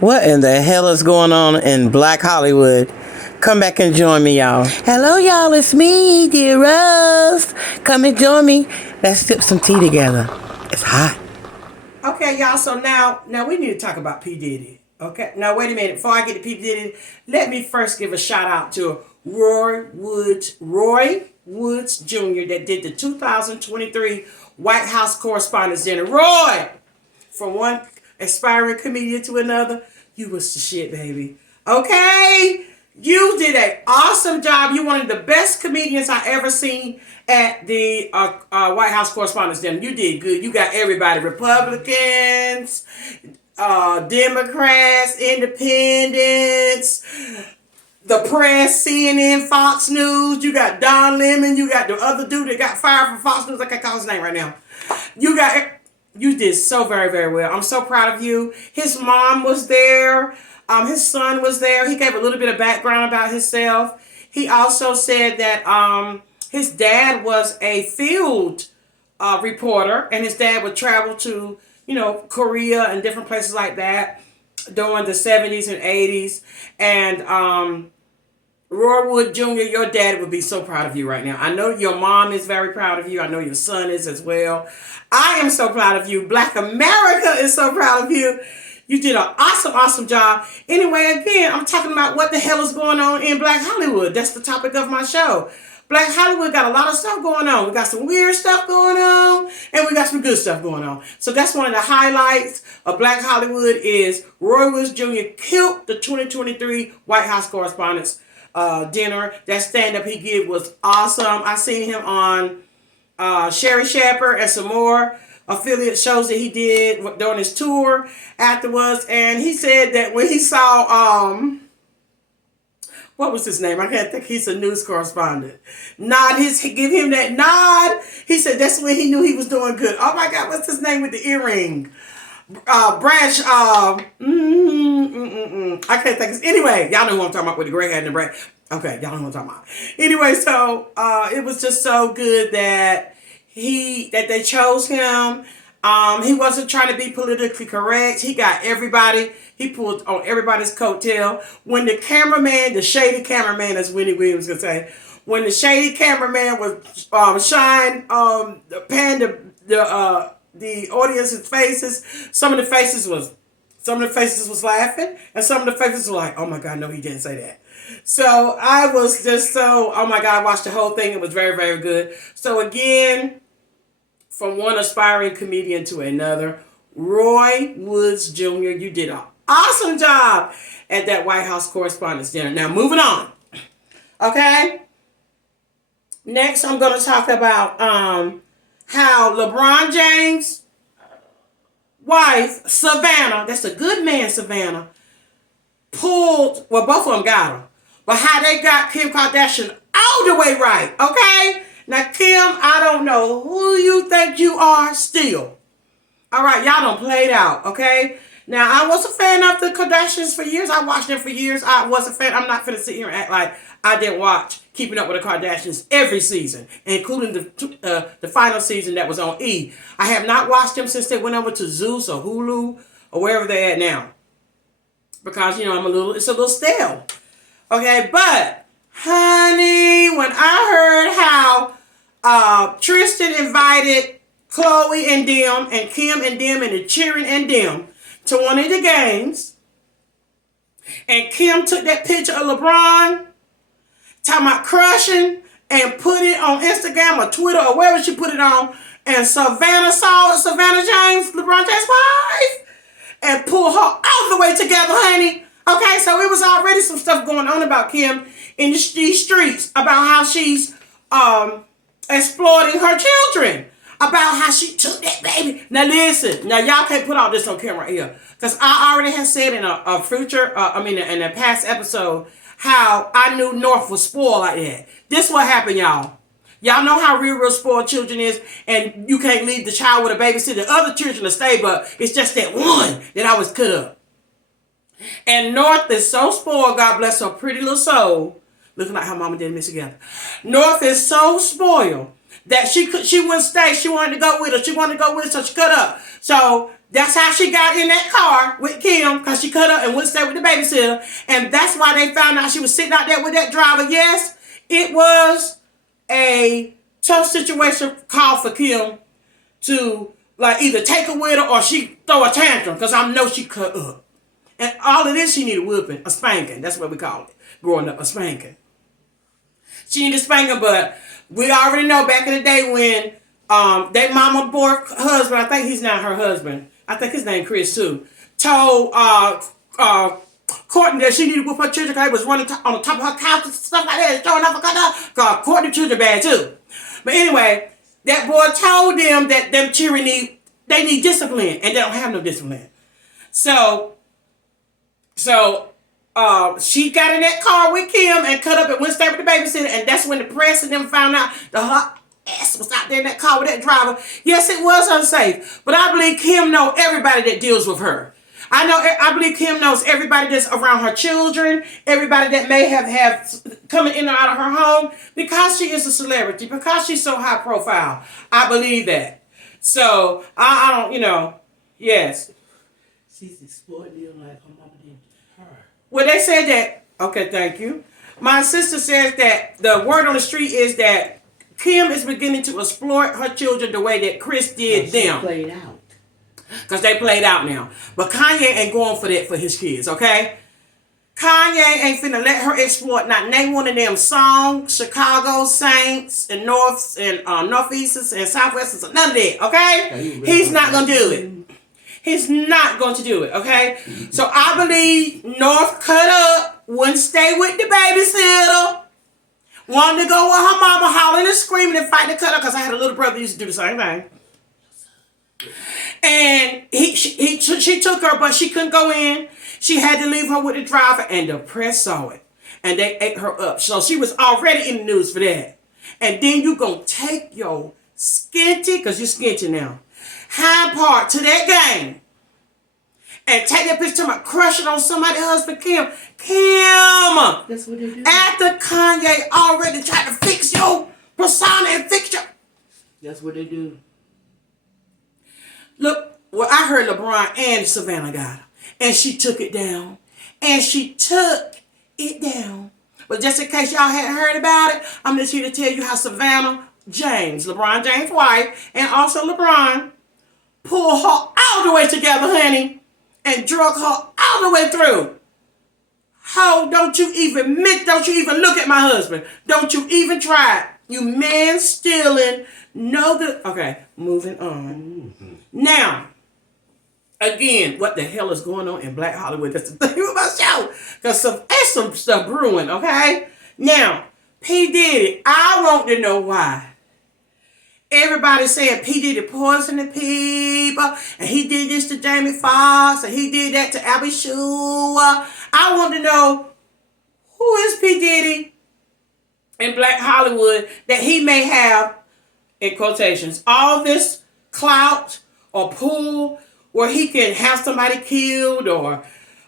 What in the hell is going on in Black Hollywood? Come back and join me, y'all. Hello, y'all. It's me, dear Rose. Come and join me. Let's sip some tea together. It's hot. Okay, y'all. So now we need to talk about P. Diddy. Okay. Now wait a minute. Before I get to P. Diddy, let me first give a shout out to Roy Woods Jr. that did the 2023 Whitehouse Correspondents' Dinner. Roy, from one aspiring comedian to another, you was the shit, baby. Okay? You did an awesome job. You one of the best comedians I ever seen at the White House Correspondents' Dinner. You did good. You got everybody, Republicans, Democrats, Independents, the press, CNN, Fox News. You got Don Lemon. You got the other dude that got fired from Fox News. I can't call his name right now. You did so very, very well. I'm so proud of you. His mom was there. His son was there. He gave a little bit of background about himself. He also said that his dad was a field reporter, and his dad would travel to, Korea and different places like that during the 70s and 80s. And Roy Wood Jr., your dad would be so proud of you right now. I know your mom is very proud of you. I know your son is as well. I am so proud of you. Black America is so proud of you. You did an awesome, awesome job. Anyway, again, I'm talking about what the hell is going on in Black Hollywood. That's the topic of my show. Black Hollywood got a lot of stuff going on. We got some weird stuff going on, and we got some good stuff going on. So that's one of the highlights of Black Hollywood is Roy Woods Jr. killed the 2023 White House Correspondents' Dinner. That stand-up he did was awesome. I seen him on Sharee and some more affiliate shows that he did during his tour afterwards. And he said that when he saw, what was his name? I can't think. He's a news correspondent. Give him that nod. He said that's when he knew he was doing good. Oh my God, what's his name with the earring? Branch, I can't think. Anyway, y'all know who I'm talking about with the gray hat and the branch. Okay, y'all know what I'm talking about. Anyway, so it was just so good that they chose him. He wasn't trying to be politically correct. He got everybody. He pulled on everybody's coattail. When the cameraman, the shady cameraman, as Winnie Williams could say, when the shady cameraman was pan the audience's faces, some of the faces was laughing, and some of the faces were like, "Oh my God, no, he didn't say that." So I was just oh my God, I watched the whole thing. It was very, very good. So again, from one aspiring comedian to another, Roy Woods Jr., you did an awesome job at that White House Correspondents' Dinner. Now, moving on. Okay? Next, I'm going to talk about how LeBron James' wife, Savannah, that's a good man, Savannah, both of them got her. But how they got Kim Kardashian all the way right, okay? Now, Kim, I don't know who you think you are still. All right, y'all done played out, okay? Now, I was a fan of the Kardashians for years. I watched them for years. I was a fan. I'm not finna sit here and act like I didn't watch Keeping Up with the Kardashians every season, including the final season that was on E. I have not watched them since they went over to Zeus or Hulu or wherever they're at now. Because, it's a little stale. Okay, but, honey, when I heard how Tristan invited Chloe and them and Kim and them and the cheering and them to one of the games, and Kim took that picture of LeBron, talking about crushing, and put it on Instagram or Twitter or wherever she put it on, and Savannah saw it, Savannah James, LeBron James' wife, and pulled her all the way together, honey. Okay, so it was already some stuff going on about Kim in these streets, about how she's exploiting her children, about how she took that baby. Now listen, y'all can't put all this on camera right here, because I already had said in in a past episode, how I knew North was spoiled like that. This what happened, y'all. Y'all know how real spoiled children is, and you can't leave the child with a babysitter. The other children will stay, but it's just that one that I was cut up. And North is so spoiled, God bless her pretty little soul, looking like her mama didn't mix together. North is so spoiled that she wouldn't stay. She wanted to go with her. So she cut up. So That's how she got in that car with Kim, because she cut up and went to stay with the babysitter. And that's why they found out she was sitting out there with that driver. Yes, it was a tough situation call for Kim to like either take her with her or she throw a tantrum, because I know she cut up. And all of this, she needed whooping, a spanking. That's what we call it growing up, a spanking. She needed a spanking, but we already know back in the day when that mama bore husband, I think he's not her husband, I think his name Chris too, told Courtney that she needed to whoop her children because they was running on the top of her couch and stuff like that, showing up because Courtney children bad too. But anyway, that boy told them that them children need discipline, and they don't have no discipline. So she got in that car with Kim and cut up and went stay with the babysitter, and that's when the press and them found out that her ass was out there in that car with that driver. Yes, it was unsafe, but I believe Kim know everybody that deals with her. I believe Kim knows everybody that's around her children, everybody that may have coming in or out of her home, because she is a celebrity, because she's so high profile. I believe that. So I don't, yes. She's exploiting you like her mama did her. Well, they said that. Okay, thank you. My sister says that the word on the street is that Kim is beginning to exploit her children the way that Chris did them. Played out. Because they played out now. But Kanye ain't going for that for his kids, okay? Kanye ain't finna let her exploit not name one of them songs, Chicago Saints and Norths and Northeasters and Southwesters, none of that, okay? He's not gonna do it. He's not going to do it, okay? So I believe North cut up, wouldn't stay with the babysitter, wanted to go with her mama, hollering and screaming and fighting the cut up, because I had a little brother who used to do the same thing. And she took her, but she couldn't go in. She had to leave her with the driver, and the press saw it. And they ate her up. So she was already in the news for that. And then you going to take your skinty, because you're skinty now, hind part to that game and take that bitch to my crush it on somebody's husband, Kim. That's what they do. After Kanye already tried to fix your persona and fix your... That's what they do. Look, well, I heard LeBron and Savannah got her. And she took it down. And she took it down. But just in case y'all hadn't heard about it, I'm just here to tell you how Savannah James, LeBron James' wife, and also LeBron, pulled her all the way together, honey, and drug her all the way through. How don't you even look at my husband. Don't you even try it. You man stealing, no good. Okay, moving on. Mm-hmm. Now, again, what the hell is going on in Black Hollywood? That's the thing with my show. Because there's some stuff brewing, okay? Now, P. Diddy, I want to know why. Everybody saying P. Diddy poisoning people, and he did this to Jamie Foxx, and he did that to Abby Shua. I want to know, who is P. Diddy in Black Hollywood that he may have, in quotations, all this clout or pull where he can have somebody killed, or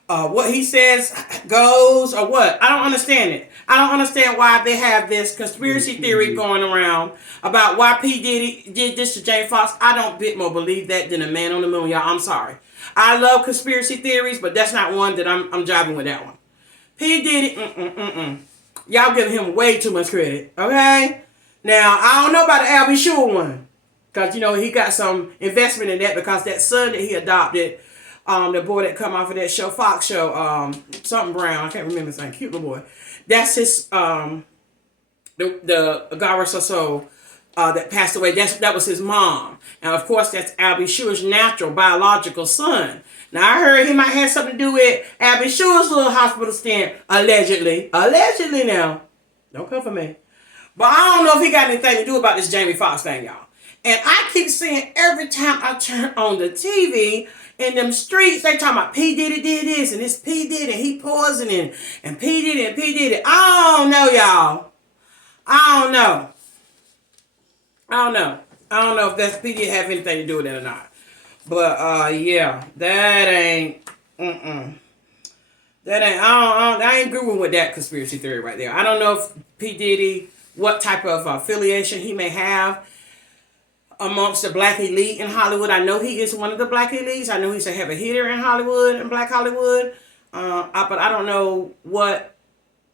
what he says goes, or what? I don't understand it. I don't understand why they have this conspiracy theory going around about why P. Diddy did this to Jamie Foxx. I don't bit more believe that than a man on the moon, y'all. I'm sorry. I love conspiracy theories, but that's not one that I'm jiving with that one. P. Diddy, y'all giving him way too much credit, okay? Now, I don't know about the Albie Shore one, because, he got some investment in that, because that son that he adopted, the boy that come off of that show, Foxx show, something Brown, I can't remember his name, cute little boy. That's his, the God rest her soul, that passed away. That was his mom. And of course, that's Albie Shure's natural, biological son. Now, I heard he might have something to do with Albie Shure's little hospital stint, allegedly. Allegedly now. Don't come for me. But I don't know if he got anything to do about this Jamie Foxx thing, y'all. And I keep seeing every time I turn on the TV, in them streets, they talking about P. Diddy did this, and this P. Diddy, and he poisoning, and P. Diddy, and P. Diddy. I don't know, y'all. I don't know. I don't know if that's P. Diddy have anything to do with it or not. But, yeah, that ain't, that ain't, I ain't agreeing with that conspiracy theory right there. I don't know if P. Diddy, what type of affiliation he may have. amongst the black elite in Hollywood. I know he is one of the black elites. I know he's a heavy hitter in Hollywood, in black Hollywood. But I don't know what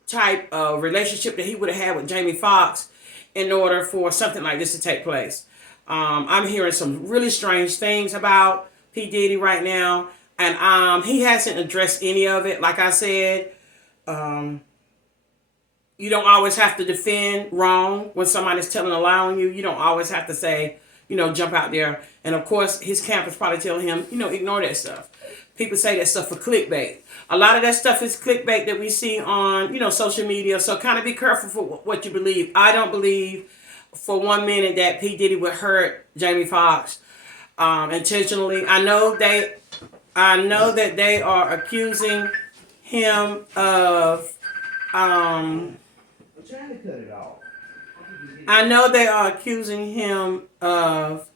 type of relationship that he would have had with Jamie Foxx in order for something like this to take place. I'm hearing some really strange things about P. Diddy right now, and he hasn't addressed any of it. Like I said, you don't always have to defend wrong when somebody's telling a lie on you. You don't always have to say, jump out there. And of course, his camp is probably telling him, ignore that stuff. People say that stuff for clickbait. A lot of that stuff is clickbait that we see on, social media. So kind of be careful for what you believe. I don't believe for 1 minute that P. Diddy would hurt Jamie Foxx intentionally. I know that they are accusing him of I know they are accusing him of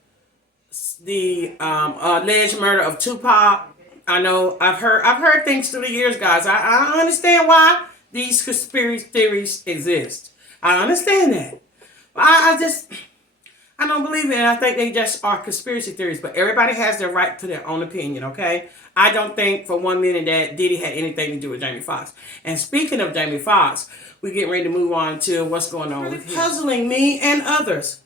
the alleged murder of Tupac. I know I've heard things through the years, guys. I understand why these conspiracy theories exist. I understand that. But I don't believe it, and I think they just are conspiracy theories. But everybody has their right to their own opinion, okay? I don't think for 1 minute that Diddy had anything to do with Jamie Foxx. And speaking of Jamie Foxx, we're getting ready to move on to what's going on with him. Puzzling me and others.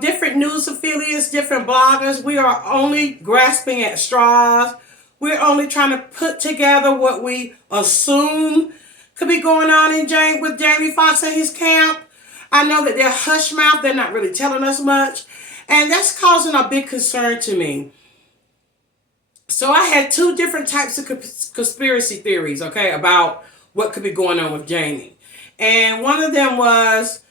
Different news affiliates, different bloggers. We are only grasping at straws. We're only trying to put together what we assume could be going on with Jamie Foxx and his camp. I know that they're hush mouth. They're not really telling us much. And that's causing a big concern to me. So I had two different types of conspiracy theories, okay, about what could be going on with Jamie. And one of them was,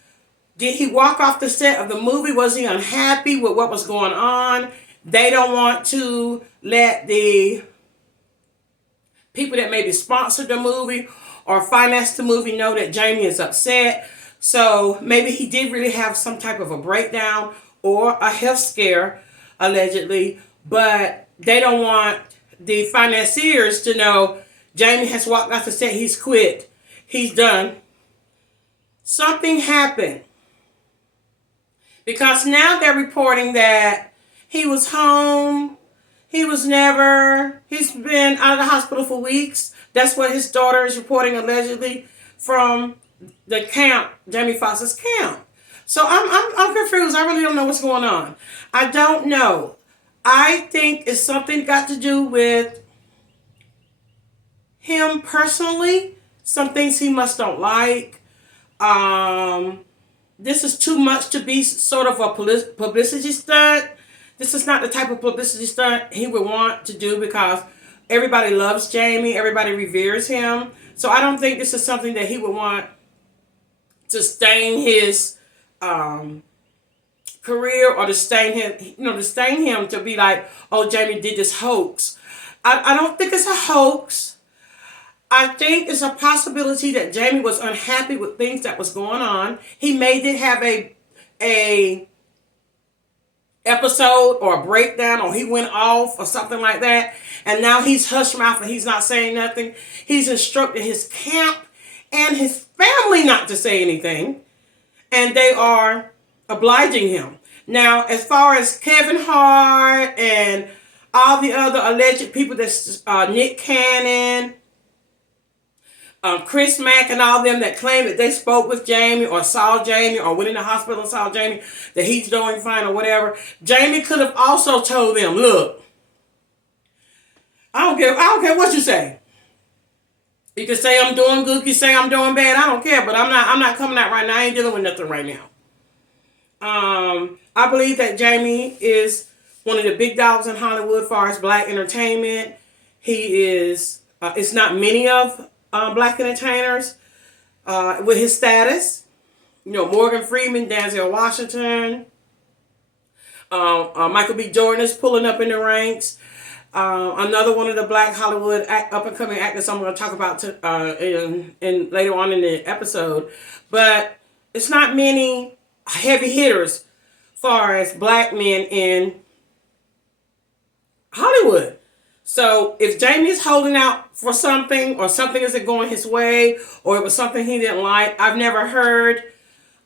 did he walk off the set of the movie? Was he unhappy with what was going on? They don't want to let the people that maybe sponsored the movie or financed the movie know that Jamie is upset. So maybe he did really have some type of a breakdown or a health scare, allegedly. But they don't want the financiers to know Jamie has walked off the set. He's quit. He's done. Something happened. Because now they're reporting that he was home. He's been out of the hospital for weeks. That's what his daughter is reporting, allegedly, from the camp, Jamie Foxx's camp. So I'm confused. I really don't know what's going on. I don't know. I think it's something got to do with him personally. Some things he must don't like. This is too much to be sort of a publicity stunt. This is not the type of publicity stunt he would want to do because everybody loves Jamie. Everybody reveres him. So I don't think this is something that he would want to stain his career or to stain him, to be like, oh, Jamie did this hoax. I don't think it's a hoax. I think it's a possibility that Jamie was unhappy with things that was going on. He did have a episode or a breakdown, or he went off or something like that. And now he's hush mouth and he's not saying nothing. He's instructed his camp and his family not to say anything. And they are obliging him. Now, as far as Kevin Hart and all the other alleged people, that's Nick Cannon, Chris Mack and all them that claim that they spoke with Jamie or saw Jamie or went in the hospital and saw Jamie, that he's doing fine or whatever. Jamie could have also told them, look, I don't care what you say. You can say I'm doing good, you can say I'm doing bad, I don't care, but I'm not coming out right now. I ain't dealing with nothing right now. I believe that Jamie is one of the big dogs in Hollywood as far as black entertainment. He is, it's not many of black entertainers with his status. Morgan Freeman, Denzel Washington, Michael B. Jordan is pulling up in the ranks. Another one of the black Hollywood up-and-coming actors I'm going to talk about in later on in the episode. But it's not many heavy hitters far as black men in Hollywood. So if Jamie is holding out for something, or something isn't going his way, or it was something he didn't like, I've never heard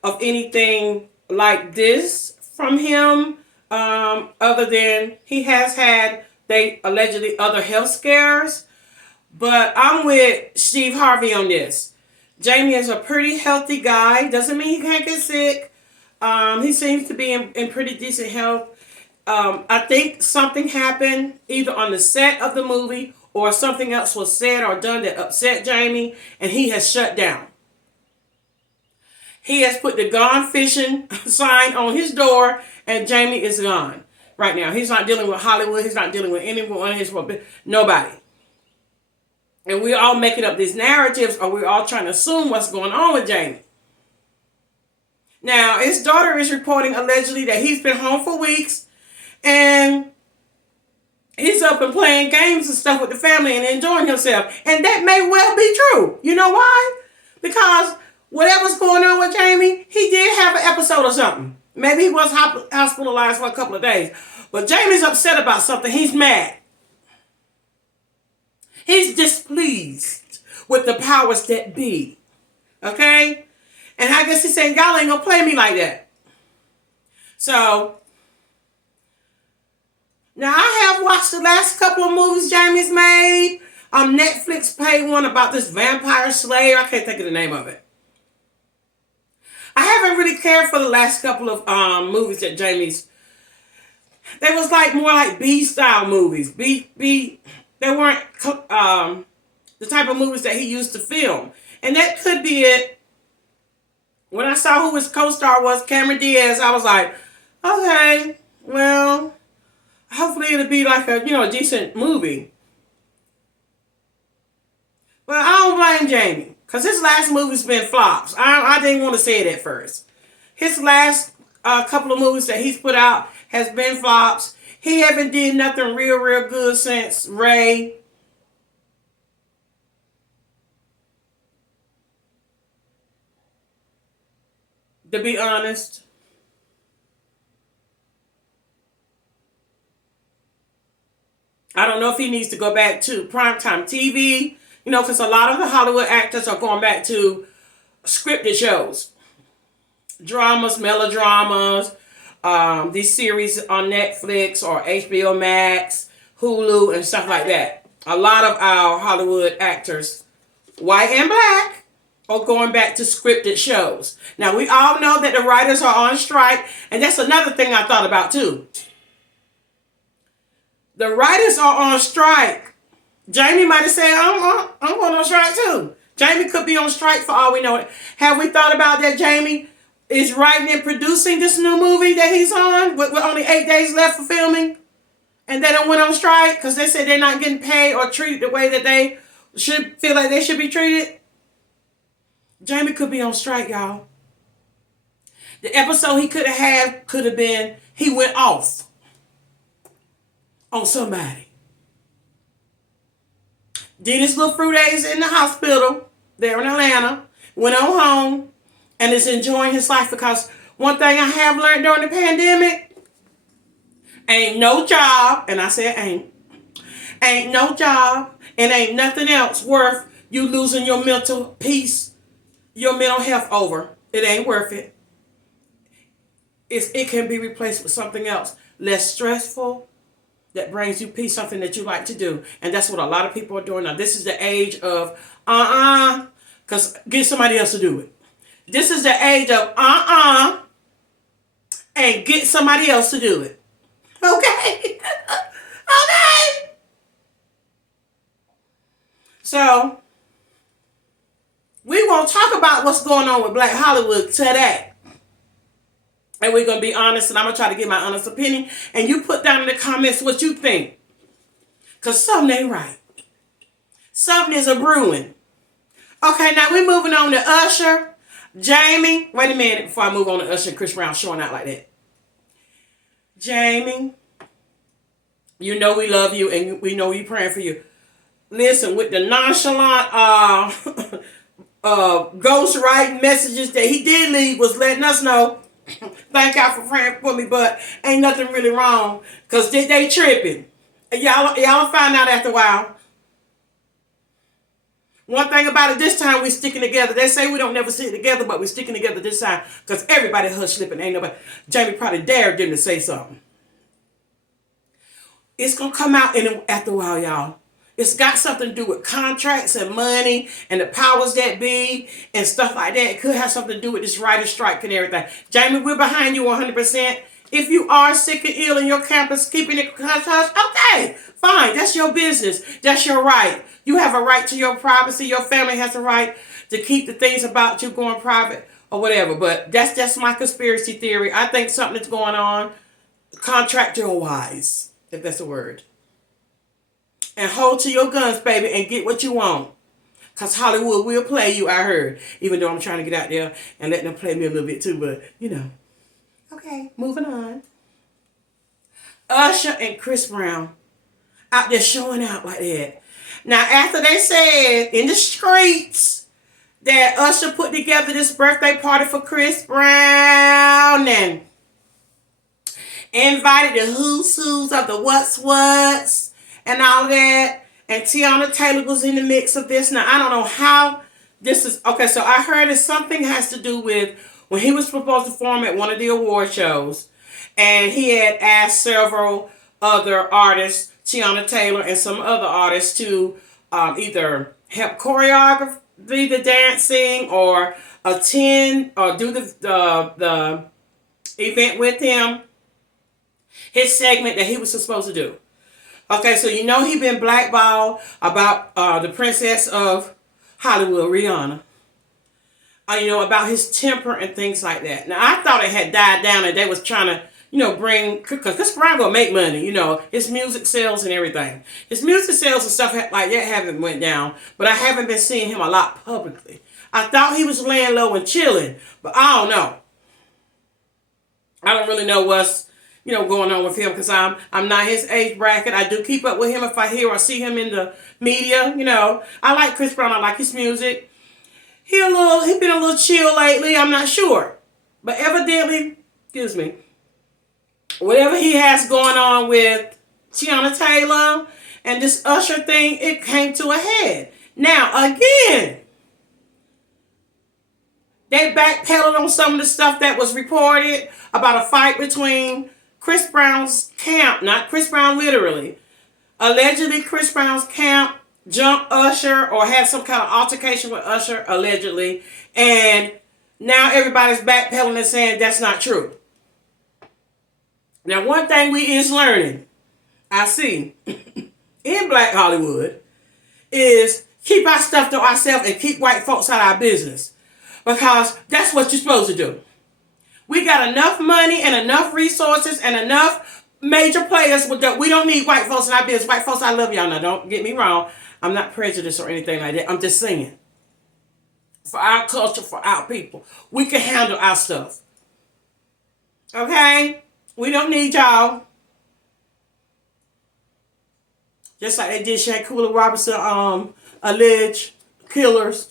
of anything like this from him, other than he has had they allegedly other health scares. But I'm with Steve Harvey on this. Jamie is a pretty healthy guy. Doesn't mean he can't get sick. He seems to be in pretty decent health. I think something happened either on the set of the movie or something else was said or done that upset Jamie, and he has shut down. He has put the gone fishing sign on his door, and Jamie is gone right now. He's not dealing with Hollywood. He's not dealing with anyone. Nobody. And we're all making up these narratives, or we're all trying to assume what's going on with Jamie. Now, his daughter is reporting allegedly that he's been home for weeks, and he's up and playing games and stuff with the family and enjoying himself. And that may well be true. You know why? Because whatever's going on with Jamie, he did have an episode or something. Maybe he was hospitalized for a couple of days. But Jamie's upset about something. He's mad. He's displeased with the powers that be. Okay? And I guess he's saying, y'all ain't gonna play me like that. So, now I have watched the last couple of movies Jamie's made. Netflix paid one about this vampire slayer. I can't think of the name of it. I haven't really cared for the last couple of movies that Jamie's. They was like more like B-style movies. They weren't the type of movies that he used to film. And that could be it. When I saw who his co-star was, Cameron Diaz, I was like, okay, well, hopefully it'll be like a decent movie. But I don't blame Jamie, because his last movie's been flops. I didn't want to say it at first. His last couple of movies that he's put out has been flops. He haven't did nothing real good since Ray. To be honest. I don't know if he needs to go back to primetime TV, because a lot of the Hollywood actors are going back to scripted shows. Dramas, melodramas, these series on Netflix or HBO Max, Hulu, and stuff like that. A lot of our Hollywood actors, white and black, are going back to scripted shows. Now, we all know that the writers are on strike, and that's another thing I thought about, too. The writers are on strike. Jamie might have said, I'm going on strike, too. Jamie could be on strike for all we know. Have we thought about that Jamie is writing and producing this new movie that he's on with only 8 days left for filming? And they don't went on strike because they said they're not getting paid or treated the way that they should feel like they should be treated? Jamie could be on strike, y'all. The episode he could have had could have been he went off on somebody. Did his little fruit days in the hospital there in Atlanta, went on home, and is enjoying his life, because one thing I have learned during the pandemic, ain't no job, and I said ain't no job, and ain't nothing else worth you losing your mental peace, your mental health over. It ain't worth it. It can be replaced with something else less stressful, that brings you peace, something that you like to do. And that's what a lot of people are doing now. This is the age of because get somebody else to do it. This is the age of and get somebody else to do it. Okay? Okay? So, we won't talk about what's going on with Black Hollywood today. And we're going to be honest, and I'm going to try to get my honest opinion. And you put down in the comments what you think. Because something ain't right. Something is a brewing. Okay, now we're moving on to Usher. Jamie. Wait a minute before I move on to Usher and Chris Brown showing out like that. Jamie. You know we love you and we know we're praying for you. Listen, with the nonchalant ghostwriting messages that he did leave was letting us know, thank y'all for praying for me, but ain't nothing really wrong. Because they tripping. Y'all find out after a while. One thing about it, this time we sticking together. They say we don't never stick together, but we sticking together this time because everybody hush slipping. Ain't nobody. Jamie probably dared them to say something. It's gonna come out after a while, y'all. It's got something to do with contracts and money and the powers that be and stuff like that. It could have something to do with this writer's strike and everything. Jamie, we're behind you 100%. If you are sick and ill in your campus, keeping it hush, okay, fine. That's your business. That's your right. You have a right to your privacy. Your family has a right to keep the things about you going private or whatever. But that's my conspiracy theory. I think something is going on contractual-wise, if that's a word. And hold to your guns, baby, and get what you want. Because Hollywood will play you, I heard. Even though I'm trying to get out there and let them play me a little bit too. But, you know. Okay, moving on. Usher and Chris Brown out there showing out like that. Now, after they said in the streets that Usher put together this birthday party for Chris Brown and invited the who's of the what's and all that. And Tiana Taylor was in the mix of this. Now, I don't know how this is. Okay, so I heard that something has to do with when he was supposed to perform at one of the award shows. And he had asked several other artists, Tiana Taylor and some other artists, to either help choreograph the dancing or attend or do the event with him. His segment that he was supposed to do. Okay, so you know he been blackballed about the princess of Hollywood, Rihanna. You know, about his temper and things like that. Now, I thought it had died down and they was trying to, you know, bring, because Chris Brown gonna make money, you know, his music sales and everything. His music sales and stuff like that haven't went down, but I haven't been seeing him a lot publicly. I thought he was laying low and chilling, but I don't know. I don't really know what's, you know, going on with him because I'm not his age bracket. I do keep up with him if I hear or see him in the media. You know, I like Chris Brown. I like his music. He been a little chill lately. I'm not sure, but evidently, excuse me, whatever he has going on with Tiana Taylor and this Usher thing, it came to a head. Now again, they backpedaled on some of the stuff that was reported about a fight between Chris Brown's camp, not Chris Brown literally. Allegedly, Chris Brown's camp jumped Usher or had some kind of altercation with Usher, allegedly. And now everybody's backpedaling and saying that's not true. Now, one thing we is learning, I see, in Black Hollywood, is keep our stuff to ourselves and keep white folks out of our business. Because that's what you're supposed to do. We got enough money and enough resources and enough major players that we don't need white folks in our business. White folks, I love y'all. Now, don't get me wrong. I'm not prejudiced or anything like that. I'm just saying. For our culture, for our people, we can handle our stuff. Okay? We don't need y'all. Just like they did Shanquilla Robinson, alleged deleters.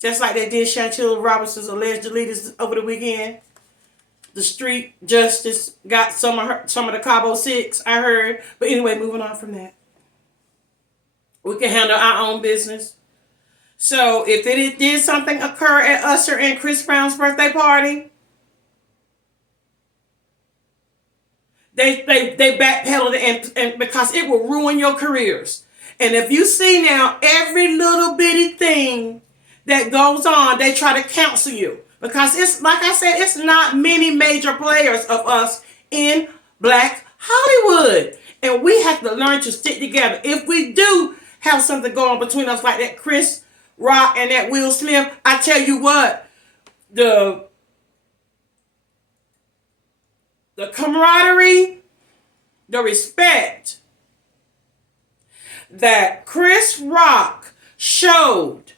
Just like they did Shanquilla Robinson's alleged deleters over the weekend. The street justice got some of the Cabo 6, I heard. But anyway, moving on from that. We can handle our own business. So if it did something occur at Usher and Chris Brown's birthday party, they backpedaled and because it will ruin your careers. And if you see now every little bitty thing that goes on, they try to counsel you. Because it's, like I said, it's not many major players of us in Black Hollywood. And we have to learn to stick together. If we do have something going between us like that Chris Rock and that Will Smith, I tell you what, the camaraderie, the respect that Chris Rock showed,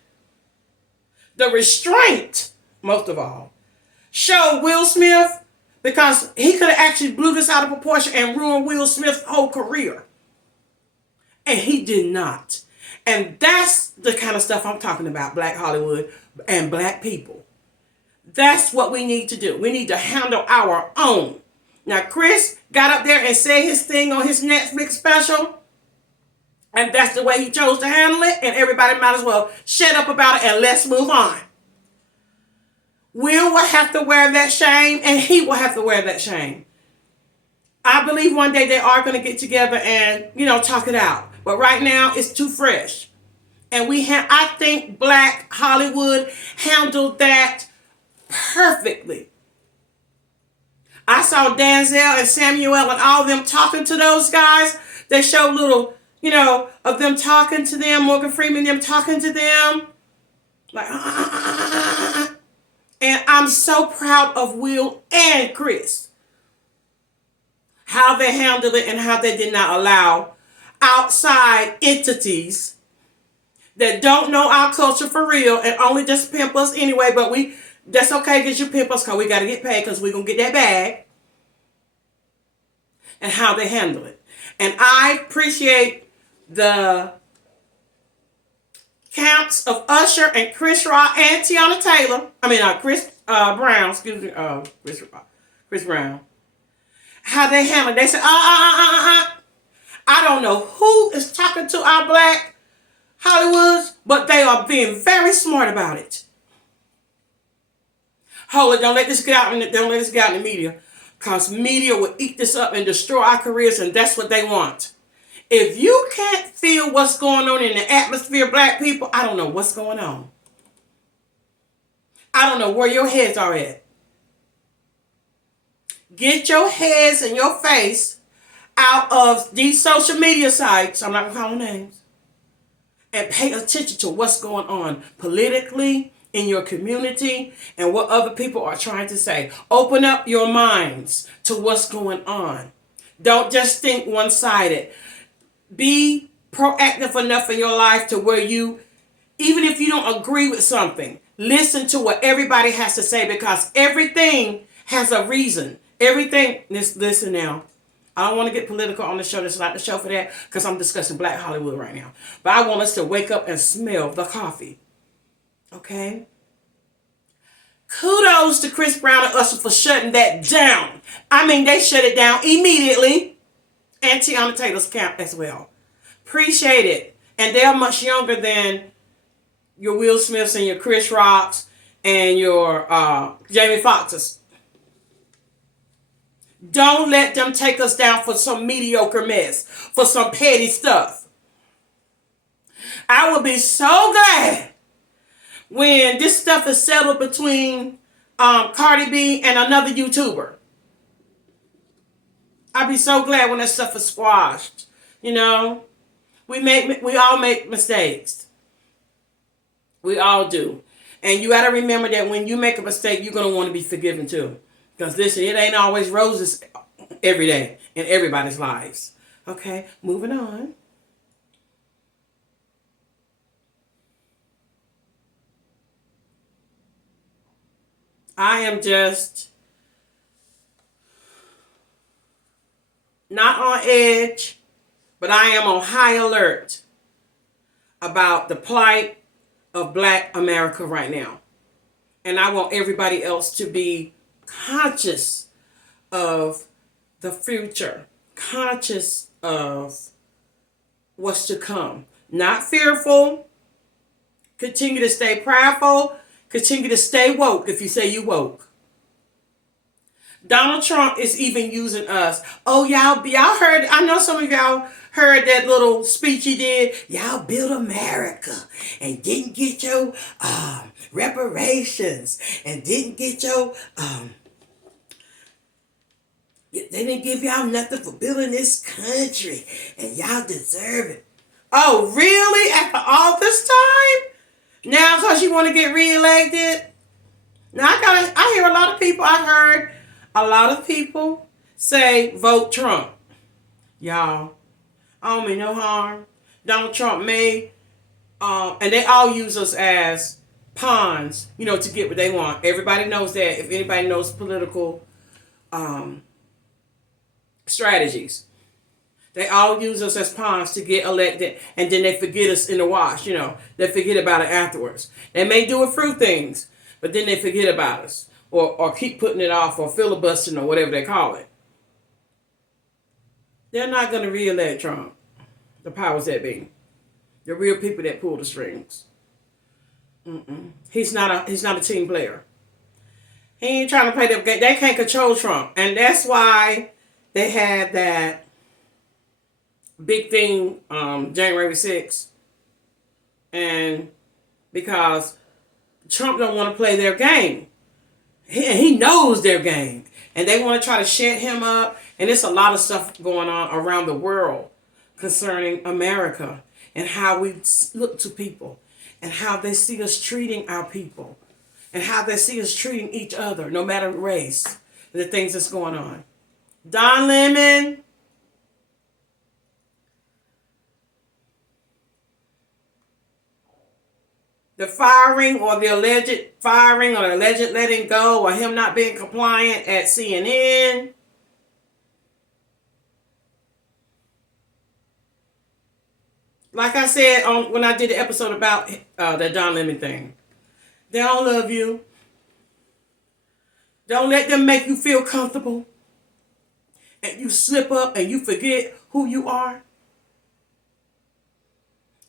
the restraint, most of all, showed Will Smith, because he could have actually blew this out of proportion and ruined Will Smith's whole career. And he did not. And that's the kind of stuff I'm talking about, Black Hollywood and Black people. That's what we need to do. We need to handle our own. Now, Chris got up there and said his thing on his Netflix special. And that's the way he chose to handle it, and everybody might as well shut up about it and let's move on. Will have to wear that shame, and he will have to wear that shame. I believe one day they are going to get together and, talk it out. But right now, it's too fresh. And I think Black Hollywood handled that perfectly. I saw Denzel and Samuel and all of them talking to those guys. They showed little, of them talking to them, Morgan Freeman, them talking to them. Like, And I'm so proud of Will and Chris. How they handled it and how they did not allow outside entities that don't know our culture for real and only just pimp us anyway, but that's okay because you pimp us because we got to get paid because we're going to get that bag. And how they handle it. And I appreciate the camps of Usher and Chris Rock and Tiana Taylor. Chris Brown, excuse me, Chris Brown. How they handle it. They say, I don't know who is talking to our Black Hollywoods, but they are being very smart about it. Hold it, don't let this get out in the media. Because media will eat this up and destroy our careers, and that's what they want. If you can't feel what's going on in the atmosphere, Black people, I don't know what's going on. I don't know where your heads are at. Get your heads and your face out of these social media sites, I'm not going to call names, and pay attention to what's going on politically, in your community, and what other people are trying to say. Open up your minds to what's going on. Don't just think one-sided. Be proactive enough in your life to where you, even if you don't agree with something, listen to what everybody has to say, because everything has a reason. Everything, listen now. I don't want to get political on the show. This is not the show for that, because I'm discussing Black Hollywood right now. But I want us to wake up and smell the coffee. Okay? Kudos to Chris Brown and Usher for shutting that down. They shut it down immediately. And Tiana Taylor's camp as well. Appreciate it. And they're much younger than your Will Smiths and your Chris Rocks and your Jamie Foxxes. Don't let them take us down for some mediocre mess, for some petty stuff. I will be so glad when this stuff is settled between Cardi B and another YouTuber. I'll be so glad when that stuff is squashed. We all make mistakes. We all do. And you got to remember that when you make a mistake, you're going to want to be forgiven too. Because listen, it ain't always roses every day in everybody's lives. Okay, moving on. I am just not on edge, but I am on high alert about the plight of Black America right now. And I want everybody else to be conscious of the future, conscious of what's to come. Not fearful. Continue to stay prayerful. Continue to stay woke if you say you woke. Donald Trump is even using us. Oh, y'all heard, I know some of y'all heard that little speech he did. Y'all built America and didn't get your reparations and didn't get your, they didn't give y'all nothing for building this country and y'all deserve it. Oh, really? After all this time? Now because you want to get reelected? Now I hear a lot of people, I've heard a lot of people say vote Trump. Y'all, I don't mean no harm. Donald Trump may, and they all use us as pawns, to get what they want. Everybody knows that. If anybody knows political strategies, they all use us as pawns to get elected, and then they forget us in the wash. They forget about it afterwards. They may do it through things, but then they forget about us. Or keep putting it off, or filibustering, or whatever they call it. They're not going to re-elect Trump. The powers that be. The real people that pull the strings. He's not a team player. He ain't trying to play the game. They can't control Trump. And that's why they had that big thing January 6th. And because Trump don't want to play their game. He knows their game. And they want to try to shut him up. And there's a lot of stuff going on around the world concerning America and how we look to people and how they see us treating our people and how they see us treating each other, no matter race, the things that's going on. Don Lemon. The firing or the alleged firing or the alleged letting go or him not being compliant at CNN. Like I said when I did the episode about the Don Lemon thing. They don't love you. Don't let them make you feel comfortable. And you slip up and you forget who you are.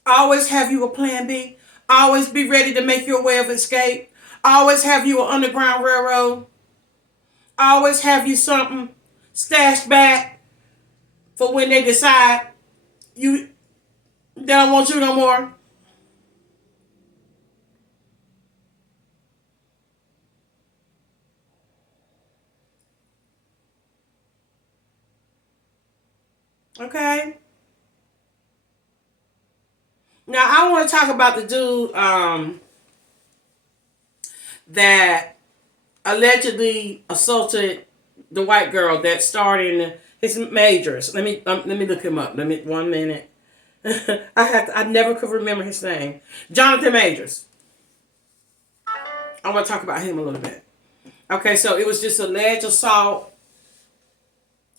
Always have you a plan B. Always be ready to make your way of escape. Always have you an underground railroad. Always have you something stashed back for when they decide they don't want you no more. Okay. Now I want to talk about the dude that allegedly assaulted the white girl that starred in his majors. Let me look him up. 1 minute. I never could remember his name. Jonathan Majors. I want to talk about him a little bit. Okay, so it was just alleged assault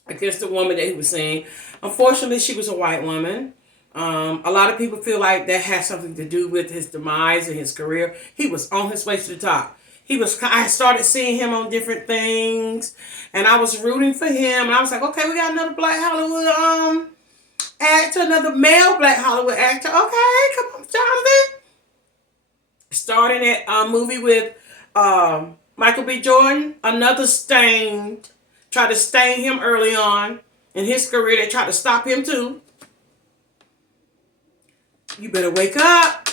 against the woman that he was seeing. Unfortunately, she was a white woman. A lot of people feel like that has something to do with his demise and his career. He was on his way to the top. I started seeing him on different things, and I was rooting for him. And I was like, okay, we got another Black Hollywood actor, another male Black Hollywood actor. Okay, come on, Jonathan. Starting at a movie with Michael B. Jordan, another stained. Tried to stain him early on in his career. They tried to stop him too. You better wake up.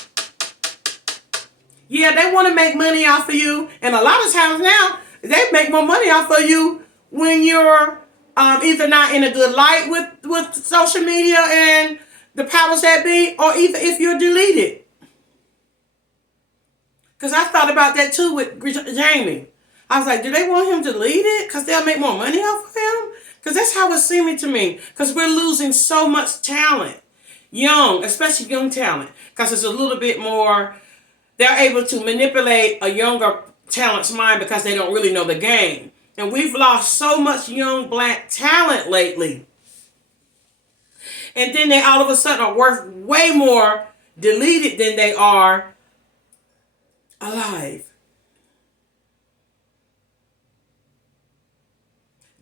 Yeah, they want to make money off of you. And a lot of times now, they make more money off of you when you're either not in a good light with social media and the powers that be, or either if you're deleted. Because I thought about that too with Jamie. I was like, do they want him deleted? Because they'll make more money off of him? Because that's how it's seeming to me. Because we're losing so much talent. Young, especially young talent. Because it's a little bit more, they're able to manipulate a younger talent's mind because they don't really know the game. And we've lost so much young Black talent lately. And then they all of a sudden are worth way more deleted than they are alive.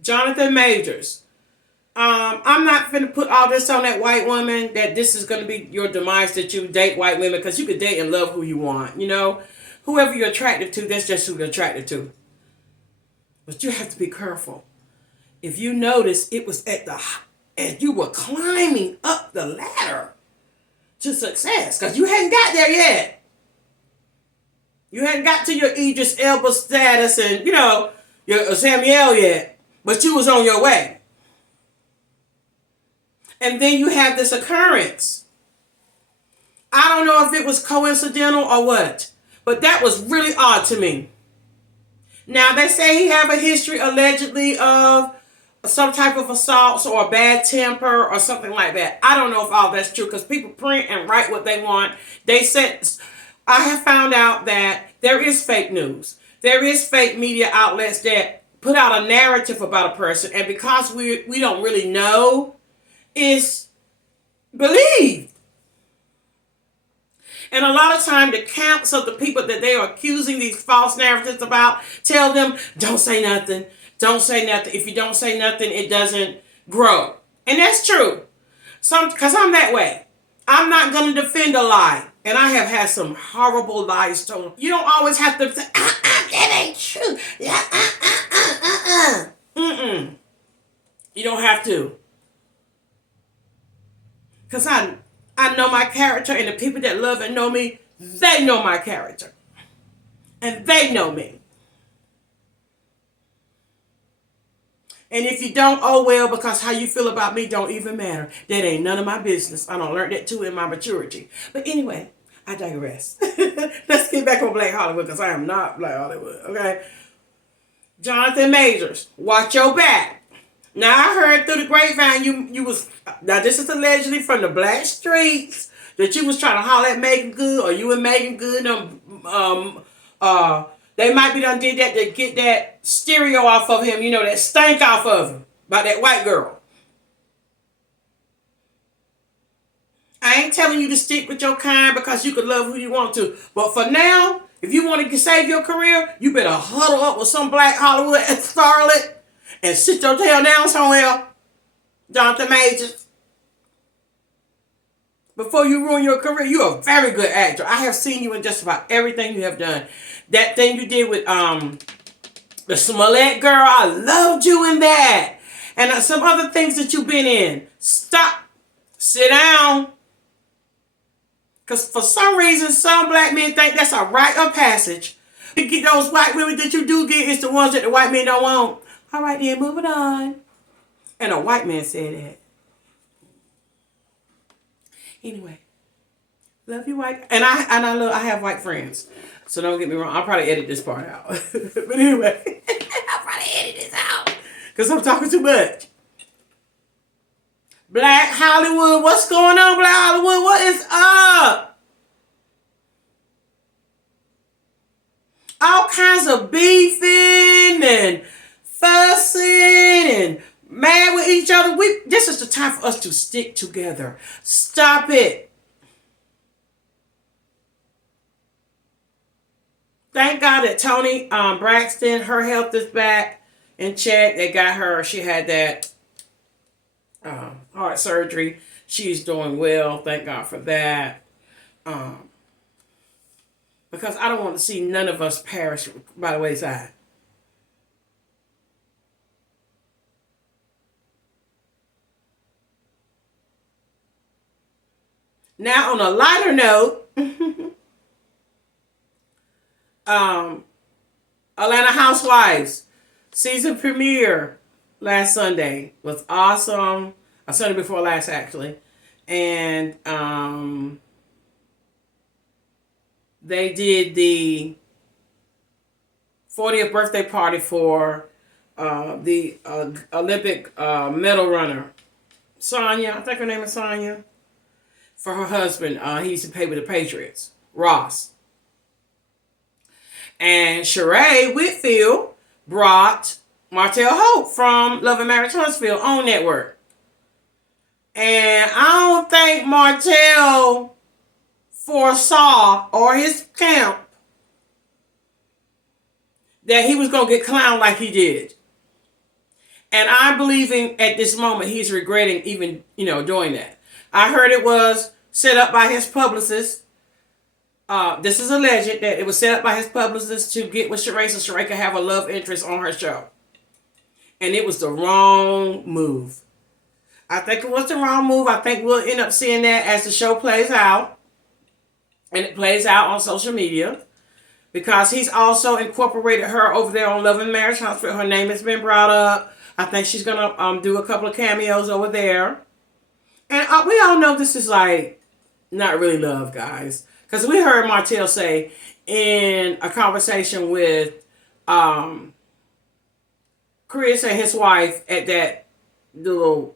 Jonathan Majors. I'm not going to put all this on that white woman, that this is going to be your demise, that you date white women, because you could date and love who you want. You know, whoever you're attracted to, that's just who you're attracted to. But you have to be careful. If you notice, it was and you were climbing up the ladder to success, because you hadn't got there yet. You hadn't got to your Idris Elba status and, your Samuel yet, but you was on your way. And then you have this occurrence. I don't know if it was coincidental or what, but that was really odd to me. Now, they say he have a history, allegedly, of some type of assaults or a bad temper or something like that. I don't know if all that's true, because people print and write what they want. They said, I have found out that there is fake news. There is fake media outlets that put out a narrative about a person, and because we don't really know, is believed. And a lot of time the camps of the people that they are accusing these false narratives about tell them, don't say nothing. Don't say nothing. If you don't say nothing, it doesn't grow. And that's true. Because I'm that way. I'm not going to defend a lie. And I have had some horrible lies told. You don't always have to say, that ain't true. Yeah, Mm-mm. You don't have to. Because I know my character, and the people that love and know me, they know my character. And they know me. And if you don't, oh well, because how you feel about me don't even matter. That ain't none of my business. I don't learn that too in my maturity. But anyway, I digress. Let's get back on Black Hollywood, because I am not Black Hollywood, okay? Jonathan Majors, watch your back. Now, I heard through the grapevine you was, now this is allegedly from the black streets, that you was trying to holler at Megan Good, or you and Megan Good, they might be done did that to get that stereo off of him, that stank off of him, by that white girl. I ain't telling you to stick with your kind because you can love who you want to. But for now, if you want to save your career, you better huddle up with some Black Hollywood starlet and sit your tail down somewhere, Jonathan Majors. Before you ruin your career, you're a very good actor. I have seen you in just about everything you have done. That thing you did with the Smollett girl, I loved you in that. And some other things that you've been in. Stop. Sit down. Because for some reason, some black men think that's a rite of passage. You get those white women that you do get, it's the ones that the white men don't want. All right, then, moving on. And a white man said that. Anyway, love you, white. And I have white friends. So don't get me wrong. I'll probably edit this part out. But anyway, I'll probably edit this out. Because I'm talking too much. Black Hollywood, what's going on, Black Hollywood? What is up? All kinds of beefing and fussing and mad with each other. This is the time for us to stick together. Stop it. Thank God that Toni Braxton, her health is back in check. They got her. She had that heart surgery. She's doing well. Thank God for that. Because I don't want to see none of us perish by the wayside. Now, on a lighter note, Atlanta Housewives season premiere last Sunday was awesome. Sunday before last, actually. And they did the 40th birthday party for the Olympic medal runner, Sonya. I think her name is Sonya. For her husband, he used to play with the Patriots, Ross. And Sharee Whitfield brought Martel Hope from Love and Marriage Huntsville on network. And I don't think Martel foresaw, or his camp, that he was going to get clowned like he did. And I'm believing at this moment he's regretting even, doing that. I heard it was set up by his publicist. This is alleged that it was set up by his publicist to get with Sharee so Sharee could have a love interest on her show. And it was the wrong move. I think it was the wrong move. I think we'll end up seeing that as the show plays out. And it plays out on social media. Because he's also incorporated her over there on Love and Marriage Hospital. Her name has been brought up. I think she's going to do a couple of cameos over there. And we all know this is like not really love, guys. Because we heard Martell say in a conversation with Chris and his wife at that little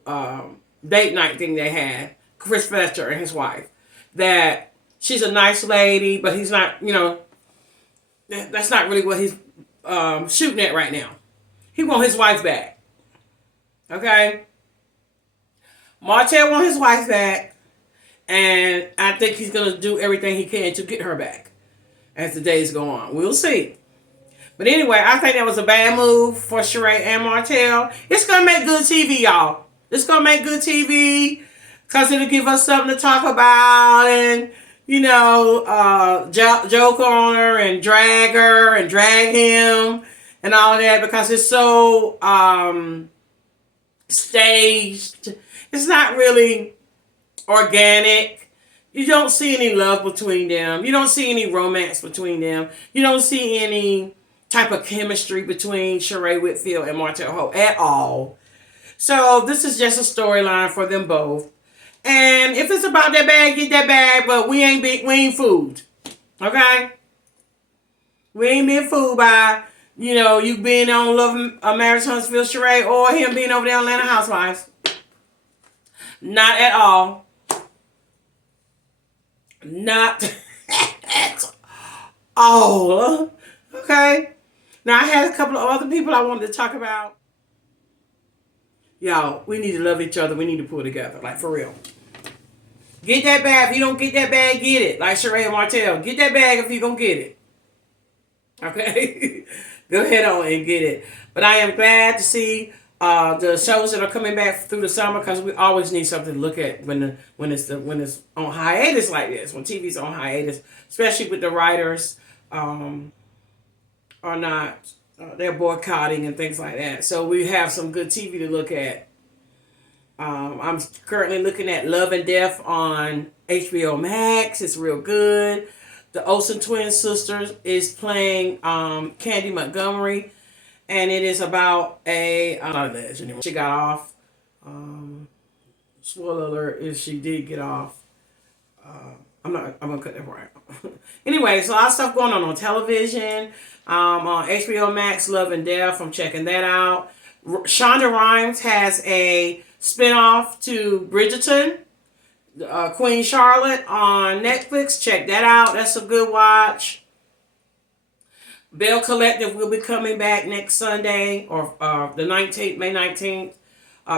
date night thing they had, Chris Fletcher and his wife, that she's a nice lady, but he's not, that's not really what he's shooting at right now. He wants his wife back. Okay? Martell wants his wife back, and I think he's going to do everything he can to get her back as the days go on. We'll see. But anyway, I think that was a bad move for Sharee and Martell. It's going to make good TV, y'all. It's going to make good TV. Because it'll give us something to talk about and, joke on her and drag him and all of that, because it's so staged. It's not really organic. You don't see any love between them. You don't see any romance between them. You don't see any type of chemistry between Sharee Whitfield and Martel Hope at all. So this is just a storyline for them both. And if it's about that bag, get that bag. But we ain't fooled. Okay? We ain't been fooled by, you being on Love Marriage Huntsville Sharee, or him being over there on Atlanta Housewives. Not at all. Not at all. Okay? Now, I had a couple of other people I wanted to talk about. Y'all, we need to love each other. We need to pull together. Like, for real. Get that bag. If you don't get that bag, get it. Like Sharee and Martell. Get that bag if you're going to get it. Okay? Go ahead on and get it. But I am glad to see the shows that are coming back through the summer, because we always need something to look at when it's on hiatus like this. When TV's on hiatus. Especially with the writers are not... they're boycotting and things like that. So we have some good TV to look at. I'm currently looking at Love and Death on HBO Max. It's real good. The Olsen twin sisters is playing Candy Montgomery. And it is about she got off. Spoiler alert is she did get off. I'm gonna cut that part out. Anyway, so a lot of stuff going on television. On HBO Max, Love and Death. I'm checking that out. Shonda Rhimes has a spinoff to Bridgerton, Queen Charlotte on Netflix. Check that out. That's a good watch. Bell Collective will be coming back next Sunday, or the 19th, May 19th.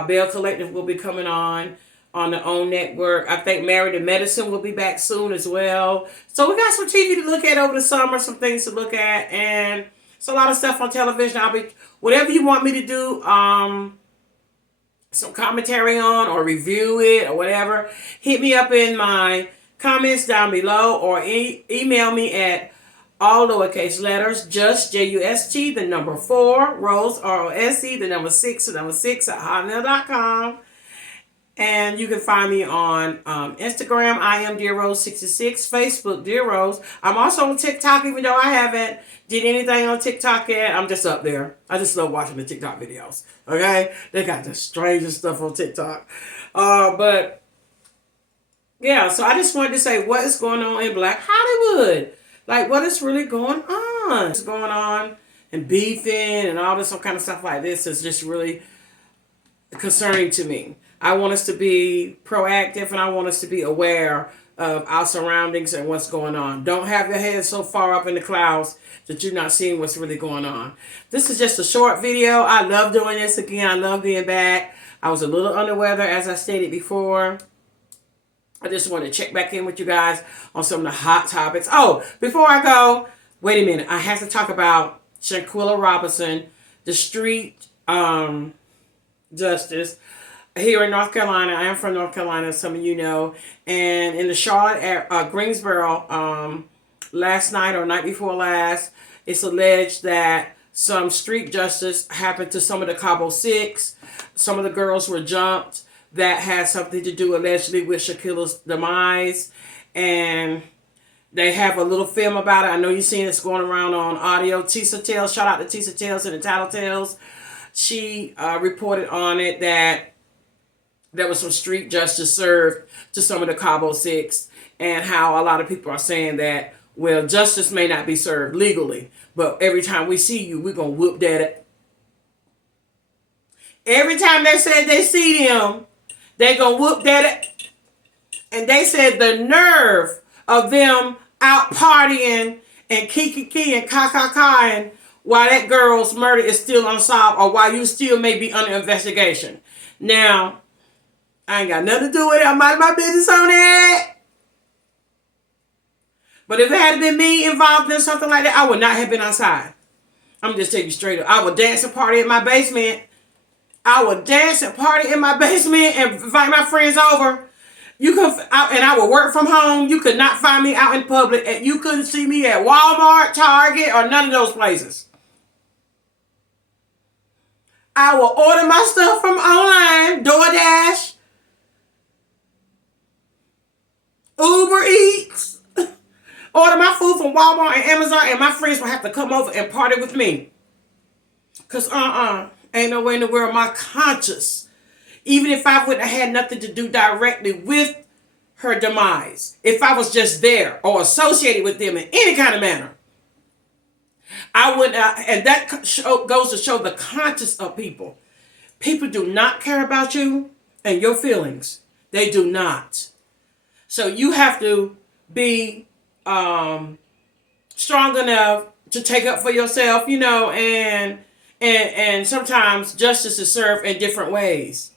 Bell Collective will be coming on the OWN network. I think Married to Medicine will be back soon as well. So we got some TV to look at over the summer, some things to look at, and it's a lot of stuff on television. Whatever you want me to do, some commentary on or review it or whatever, hit me up in my comments down below, or email me at all lowercase letters, just JUST, the number 4, Rose, ROSE, the number 6, at hotmail.com. And you can find me on Instagram. I am Dear Rose 66. Facebook, Dear Rose. I'm also on TikTok, even though I haven't did anything on TikTok yet. I'm just up there. I just love watching the TikTok videos. Okay? They got the strangest stuff on TikTok. But, yeah. So I just wanted to say what is going on in Black Hollywood. Like, what is really going on? What's going on and beefing and all this kind of stuff like this is just really concerning to me. I want us to be proactive, and I want us to be aware of our surroundings and what's going on. Don't have your head so far up in the clouds that you're not seeing what's really going on. This is just a short video. I love doing this again. I love being back. I was a little under weather, as I stated before. I just want to check back in with you guys on some of the hot topics. Oh, before I go, wait a minute. I have to talk about Shanquilla Robinson, the street justice here in North Carolina. I am from North Carolina, some of you know. And in the Charlotte, Greensboro, last night or night before last, it's alleged that some street justice happened to some of the Cabo 6. Some of the girls were jumped. That had something to do allegedly with Shanquilla's demise. And they have a little film about it. I know you've seen this going around on audio. Tisa Tales, shout out to Tisa Tales and the Title Tales. She reported on it that there was some street justice served to some of the Cabo 6, and how a lot of people are saying that, well, justice may not be served legally, but every time we see you, we're going to whoop that. Every time they said they see them, they going to whoop that. And they said the nerve of them out partying and kiki and ka-ka-ka-ing while that girl's murder is still unsolved, or while you still may be under investigation. Now, I ain't got nothing to do with it. I'm minding my business on it. But if it had been me involved in something like that, I would not have been outside. I'm just taking you straight up. I would dance and party in my basement. I would dance and party in my basement and invite my friends over. And I would work from home. You could not find me out in public, and you couldn't see me at Walmart, Target, or none of those places. I will order my stuff from online, DoorDash, Uber Eats, order my food from Walmart and Amazon, and my friends will have to come over and party with me. Cause ain't no way in the world my conscience, even if I wouldn't have had nothing to do directly with her demise, if I was just there or associated with them in any kind of manner, I would, and that goes to show the conscience of people. People do not care about you and your feelings. They do not. So you have to be strong enough to take up for yourself, and sometimes justice is served in different ways.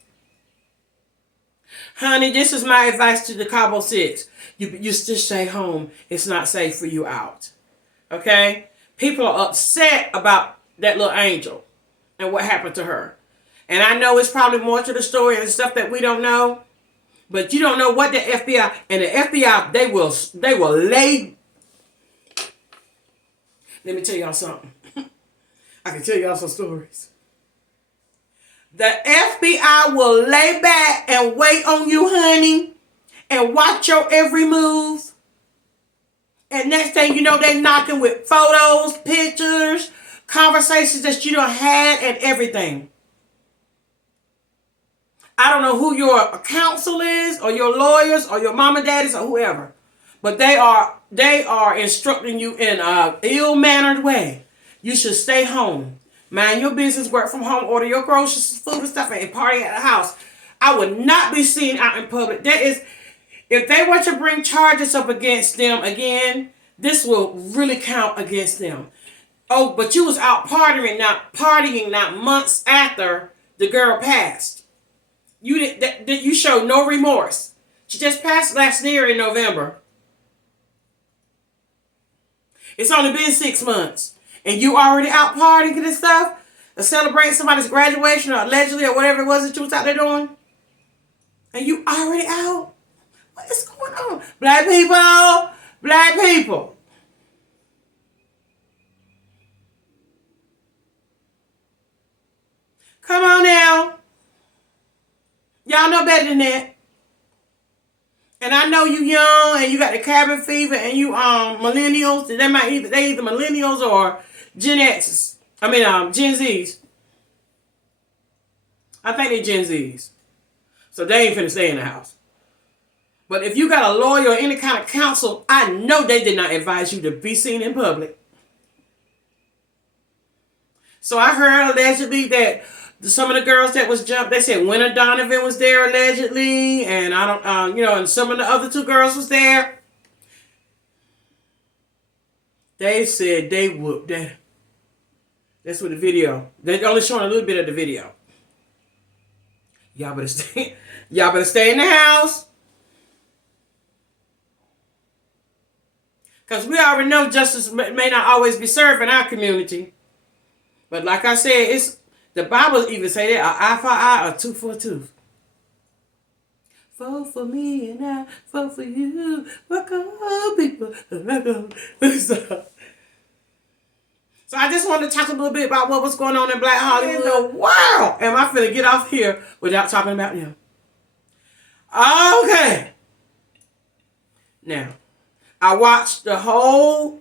Honey, this is my advice to the Cabo 6. You just stay home. It's not safe for you out. Okay? People are upset about that little angel and what happened to her. And I know it's probably more to the story and stuff that we don't know. But you don't know what the FBI, and the FBI, they will lay. Let me tell y'all something. I can tell y'all some stories. The FBI will lay back and wait on you, honey, and watch your every move. And next thing you know, they knocking with photos, pictures, conversations that you done had, and everything. I don't know who your counsel is, or your lawyers, or your mama, daddies, or whoever, but they are instructing you in a ill-mannered way. You should stay home, mind your business, work from home, order your groceries, food and stuff, and party at the house. I would not be seen out in public. If they were to bring charges up against them again, this will really count against them. Oh, but you was out partying not months after the girl passed. You showed no remorse. She just passed last year in November. It's only been 6 months. And you already out partying and stuff? Or celebrating somebody's graduation or allegedly or whatever it was that you was out there doing? And you already out? What is going on? Black people! Black people! Come on now. Y'all know better than that. And I know you young and you got the cabin fever and you millennials. They either millennials or Gen X's. Gen Z's. I think they Gen Z's. So they ain't finna stay in the house. But if you got a lawyer or any kind of counsel, I know they did not advise you to be seen in public. So I heard allegedly that some of the girls that was jumped, they said Winter Donovan was there allegedly, and I don't, and some of the other two girls was there. They said they whooped that. That's what the video. They only showing a little bit of the video. Y'all better stay. Y'all better stay in the house. Because we already know justice may not always be served in our community. But like I said, the Bible even say that, an eye for eye, a tooth for a tooth. Vote for me and I vote for you. Welcome, people. So I just wanted to talk a little bit about what was going on in Black Hollywood. In the world am I finna get off here without talking about them? Okay. Now, I watched the whole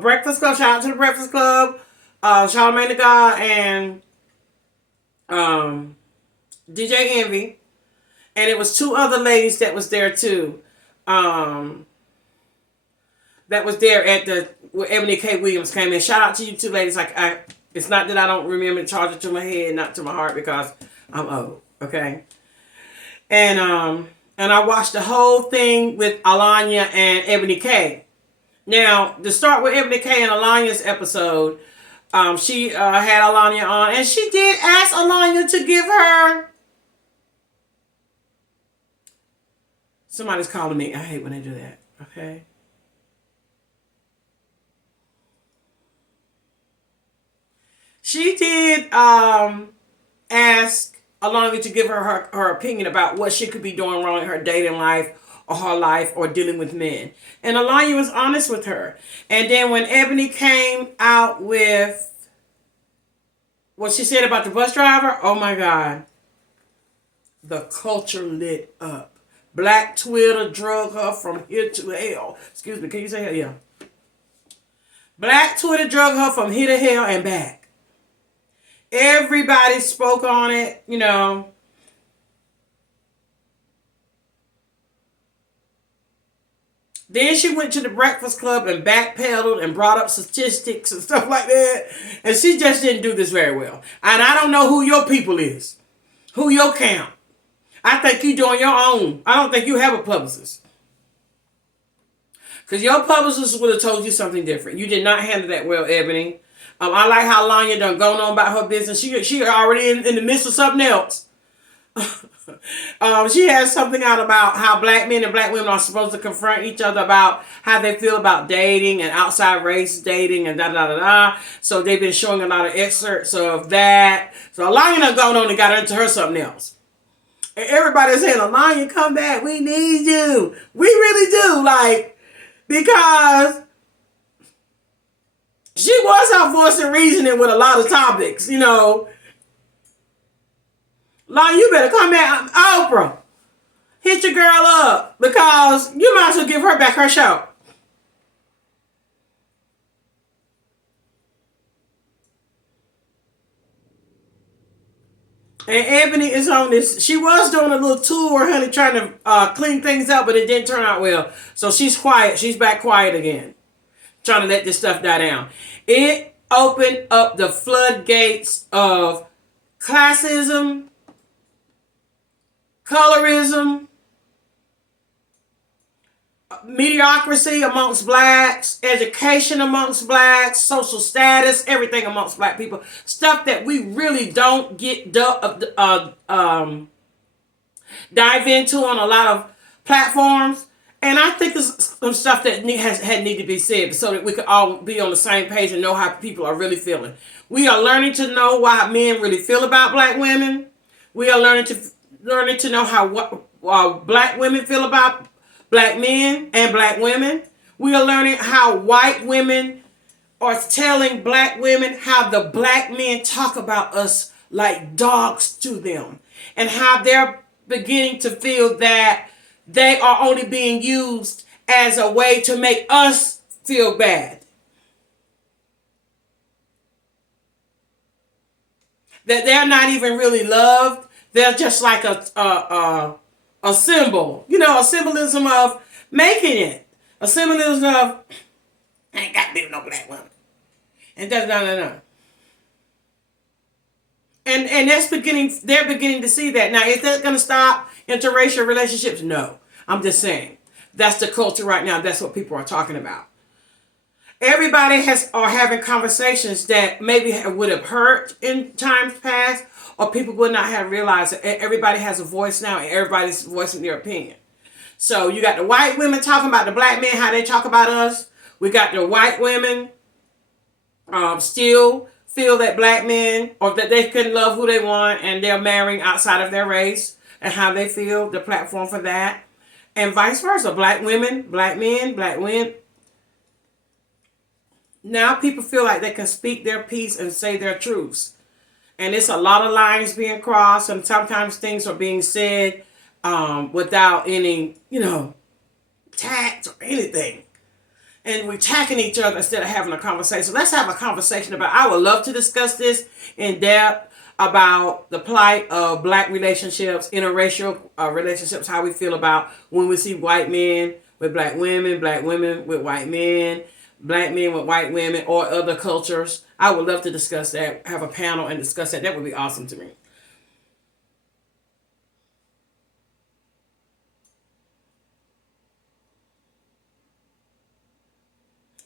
Breakfast Club. Shout out to the Breakfast Club. Charlamagne the God and DJ Envy. And it was two other ladies that was there too. That was there at where Ebony K. Williams came in. Shout out to you two ladies. It's not that I don't remember, charge it to my head, not to my heart, because I'm old. Okay. And I watched the whole thing with Alanya and Ebony K. Now, to start with Ebony K and Alanya's episode, she had Alanya on, and she did ask Alanya to give her. Somebody's calling me. I hate when they do that. Okay. She did ask allowing me to give her opinion about what she could be doing wrong in her dating life or her life or dealing with men. And Alanya was honest with her. And then when Ebony came out with what she said about the bus driver, oh my God, the culture lit up. Black Twitter drug her from here to hell. Excuse me, can you say hell? Yeah. Black Twitter drug her from here to hell and back. Everybody spoke on it, you know. Then she went to the Breakfast Club and backpedaled and brought up statistics and stuff like that. And she just didn't do this very well. And I don't know who your people is. Who your camp. I think you doing your own. I don't think you have a publicist. Because your publicist would have told you something different. You did not handle that well, Ebony. I like how Lanya done going on about her business. She already in the midst of something else. She has something out about how black men and black women are supposed to confront each other about how they feel about dating and outside race dating and da. So they've been showing a lot of excerpts of that. So Alanya done going on and got into her something else. And everybody's saying, Alanya, come back. We need you. We really do. Like, because she was our voice of reasoning with a lot of topics, you know. Alanya, you better come back. Oprah, hit your girl up because you might as well give her back her show. And Ebony is on this. She was doing a little tour, honey, trying to clean things up, but it didn't turn out well. So she's quiet. She's back quiet again. Trying to let this stuff die down. It opened up the floodgates of classism, colorism, mediocrity amongst blacks, education amongst blacks, social status, everything amongst black people. Stuff that we really don't get dive into on a lot of platforms. And I think there's some stuff that had need to be said so that we could all be on the same page and know how people are really feeling. We are learning to know why men really feel about black women. We are learning to know how black women feel about black men and black women. We are learning how white women are telling black women how the black men talk about us like dogs to them. And how they're beginning to feel that they are only being used as a way to make us feel bad. That they're not even really loved. They're just like a symbol. You know, a symbolism of making it. A symbolism of, I ain't got to be with no black woman. And that's no. And they're beginning to see that. Now, is that going to stop interracial relationships? No. I'm just saying. That's the culture right now. That's what people are talking about. Everybody are having conversations that maybe would have hurt in times past, or people would not have realized that everybody has a voice now and everybody's voicing their opinion. So you got the white women talking about the black men, how they talk about us. We got the white women still feel that black men, or that they can love who they want and they're marrying outside of their race and how they feel, the platform for that. And vice versa. Black women, black men, black women. Now people feel like they can speak their piece and say their truths. And it's a lot of lines being crossed, and sometimes things are being said without any, tact or anything. And we're attacking each other instead of having a conversation. Let's have a conversation about, I would love to discuss this in depth about the plight of black relationships, interracial relationships, how we feel about when we see white men with black women with white men, black men with white women, or other cultures. I would love to discuss that, have a panel and discuss that. That would be awesome to me.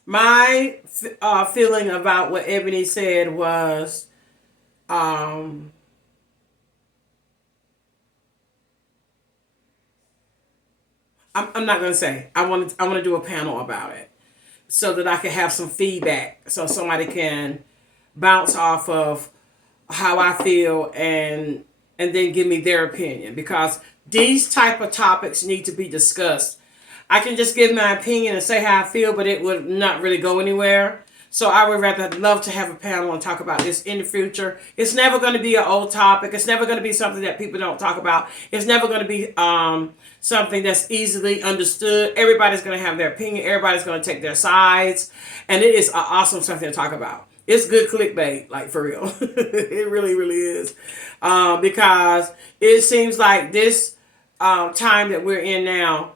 My feeling about what Ebony said was, I'm not gonna say. I want to do a panel about it so that I can have some feedback, so somebody can bounce off of how I feel and and then give me their opinion, because these type of topics need to be discussed. I can just give my opinion and say how I feel, but it would not really go anywhere. So I would rather love to have a panel and talk about this in the future. It's never going to be an old topic. It's never going to be something that people don't talk about. It's never going to be something that's easily understood. Everybody's going to have their opinion. Everybody's going to take their sides. And it is awesome something to talk about. It's good clickbait, like for real. It really, really is. Because it seems like this time that we're in now,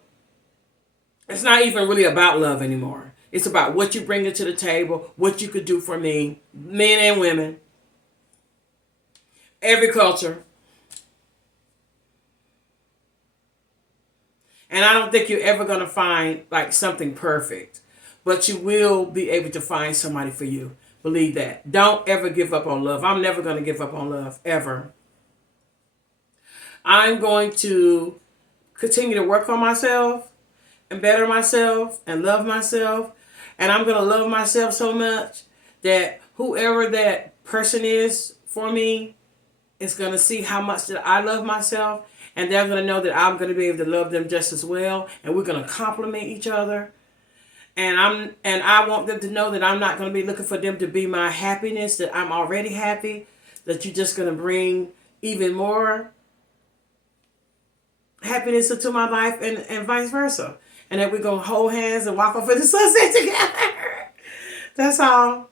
it's not even really about love anymore. It's about what you bring to the table, what you could do for me, men and women, every culture. And I don't think you're ever going to find like something perfect, but you will be able to find somebody for you. Believe that. Don't ever give up on love. I'm never going to give up on love, ever. I'm going to continue to work on myself and better myself and love myself. And I'm going to love myself so much that whoever that person is for me is going to see how much that I love myself. And they're going to know that I'm going to be able to love them just as well. And we're going to complement each other. And I want them to know that I'm not going to be looking for them to be my happiness, that I'm already happy, that you're just going to bring even more happiness into my life, and vice versa. And that we're going to hold hands and walk off in the sunset together. That's all.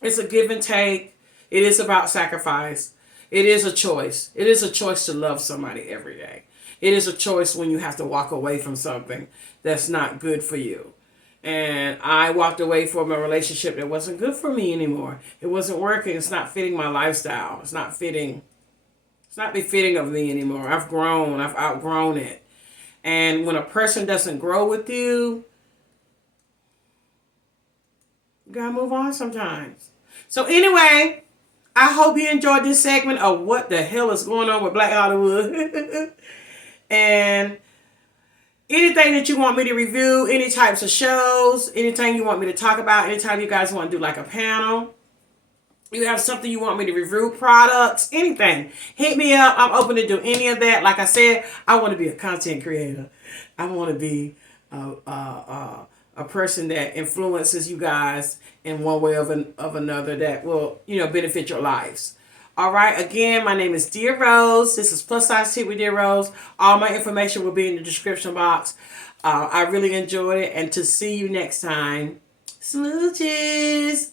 It's a give and take. It is about sacrifice. It is a choice. It is a choice to love somebody every day. It is a choice when you have to walk away from something that's not good for you. And I walked away from a relationship that wasn't good for me anymore. It wasn't working. It's not fitting my lifestyle. It's not befitting of me anymore. I've grown. I've outgrown it. And when a person doesn't grow with you, you gotta move on sometimes. So anyway, I hope you enjoyed this segment of what the hell is going on with Black Hollywood. And anything that you want me to review, any types of shows, anything you want me to talk about, anytime you guys want to do like a panel, you have something you want me to review, products, anything, hit me up. I'm open to do any of that. Like I said, I want to be a content creator. I want to be a person that influences you guys in one way of another that will, benefit your lives. All right. Again, my name is Dear Rose. This is Plus Size Tea with Dear Rose. All my information will be in the description box. I really enjoyed it. And to see you next time. Smooches.